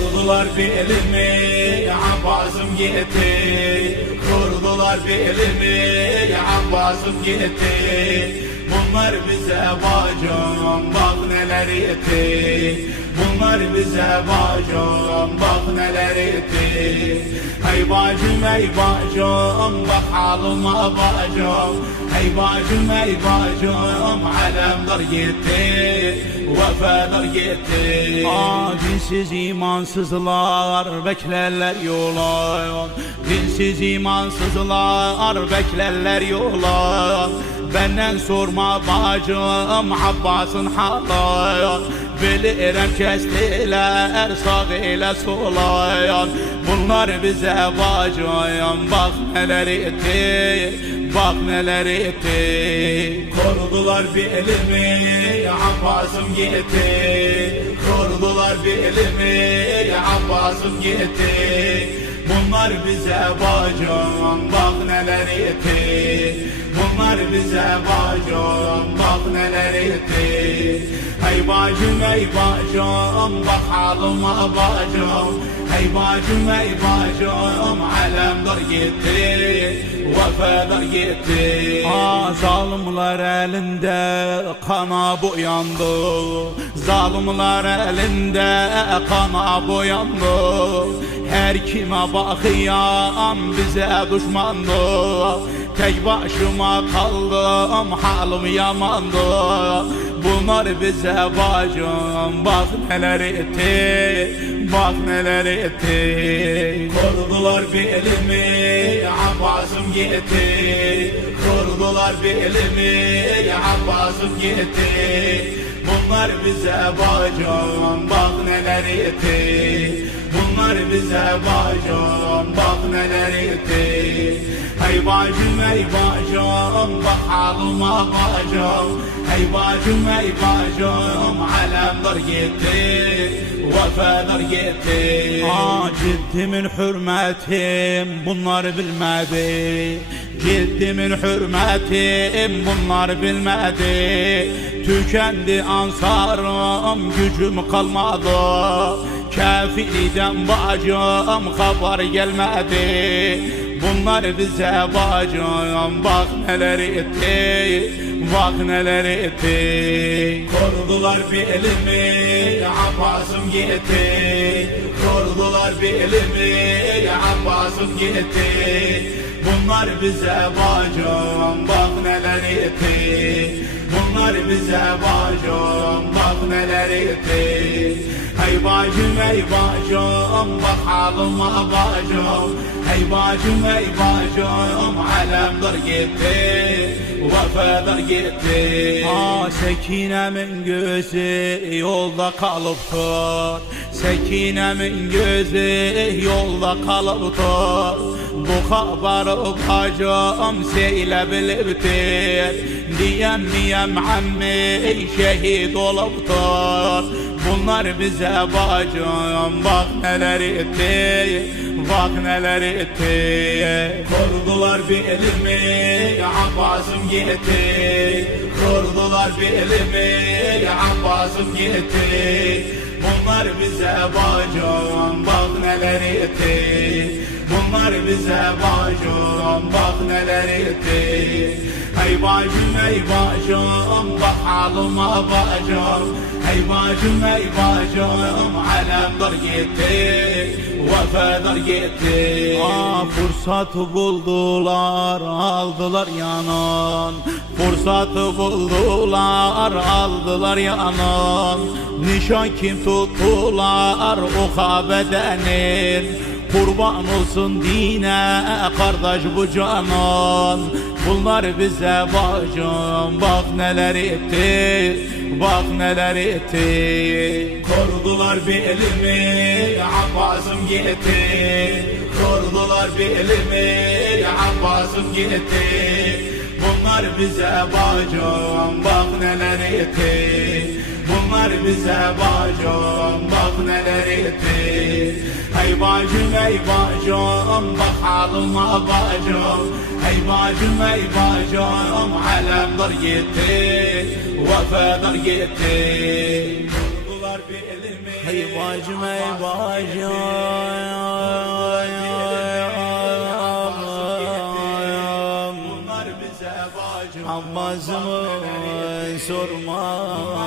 Kurdular belimi, Abbas'ım gitti. Kurdular belimi, Abbas'ım gitti. Bunlar bize bacım, bak neler etti. Bunlar bize bacım, bak neler etti. Hey bacım, hey bacım, bak halıma bacım. Hey bacım, hey bacım, alemdar gitti, vefadar gitti. Dinsiz imansızlar beklerler yola. Dinsiz imansızlar beklerler yola. Benden sorma bacım Abbas'ın halı. Bilirim kestiler sağ ile sola. Bunlar bize bacım, bak neler etti, bak neler etti. Kurdular belimi, Abbas'ım gitti. Kurdular belimi, Abbas'ım gitti. Bunlar bize bacım, bak neler etti. Bunlar bize bacım, bak neler etti. Hey bacım, hey bacım, bak halıma bacım. Hey bacım, hey bacım, alemdar gitti, vefadar gitti. Zalimler elinde kana boyandı. Zalimler elinde kana boyandı. Her kime bakıyam bize düşmandı. Tek başıma kaldım, halim yamandı. Bunlar bize bacım, bak neler etti, bak neler etti. Kurdular belimi, Abbas'ım gitti. Kurdular belimi, Abbas'ım gitti. Bunlar bize bacım, bak neler etti. Bunlar bize bacım, bak neler etti. Hey bacım, hey bacım, bak halıma bacım. Hey bacım, hey bacım, alemdar gitti, vefadar gitti. Ciddimin hürmetim bunlar bilmedi. Ciddimin hürmetim bunlar bilmedi. Tükendi ansarım, gücüm kalmadı. Kafiriden bacım haber gelmedi. Bunlar bize bacım, bak neler etti, bak neler etti. Kurdular belimi, Abbas'ım gitti. Kurdular belimi, Abbas'ım gitti. Bunlar bize bacım, bak neler etti. Bunlar bize bacım, bak neler etti. Hey bacım, hey bacım, bak halıma bacım. Hey bacım, hey bacım, alemdar gitti, vefadar gitti. Sekinemin gözü yolda kalıptır. Sekinemin gözü yolda kalıptır. Bu haberi bacım seyle biliptir. Diyemeyem ammi şehit oluptur. Bunlar bize bacım, bak neler etti, bak neler etti. Kurdular belimi, Abbas'ım gitti. Kurdular belimi, Abbas'ım gitti. Bunlar bize bacım, bak neler etti. Bunlar bize bacım, bak neler etti. Hey bacım, hey bacım, bak halıma bacım. Hey bacım, hey bacım, alemdar gitti, vefadar gitti. Fırsatı buldular, aldılar yanan. Fırsatı buldular, aldılar yanan. Nişan kim tuttular, o bedenin. Kurban olsun dine, kardeş bu canan. Bunlar bize bacım, bak neler etti, bak neler etti. Kurdular belimi, Abbas'ım gitti. Kurdular belimi, Abbas'ım gitti. Bunlar bize bacım, bak neler etti. Bunlar bize bacım, bak neler etti. Hey bacım, hey bacım, bak halıma bacım. Hey bacım, hey bacım, alemdar gitti, vefadar gitti. Kurdular belimi. Ey bacım ey bacım Bunlar bize bacım Abbas'ımı sorma